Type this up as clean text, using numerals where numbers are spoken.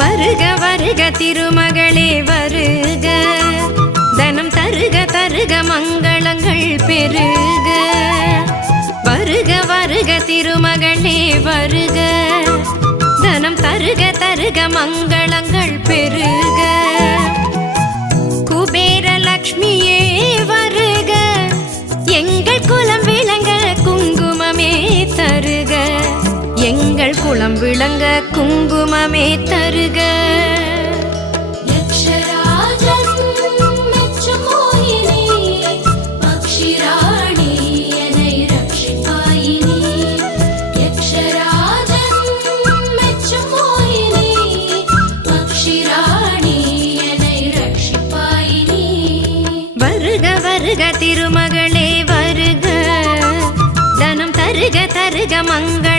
வருக வருக திருமகளே வருக, தனம் தருக தருக மங்களங்கள் பெருக. வருக வருக திருமகளே வருக, தனம் தருக தருக மங்களங்கள் பெருக. குபேர லக்ஷ்மியே வருக, எங்கள் குலம் விளங்க குங்குமமே தருக, எங்கள் குலம் விளங்க குங்குமமே தருக. வருக திருமகளே வருக, தனம் தருக தருக மங்கள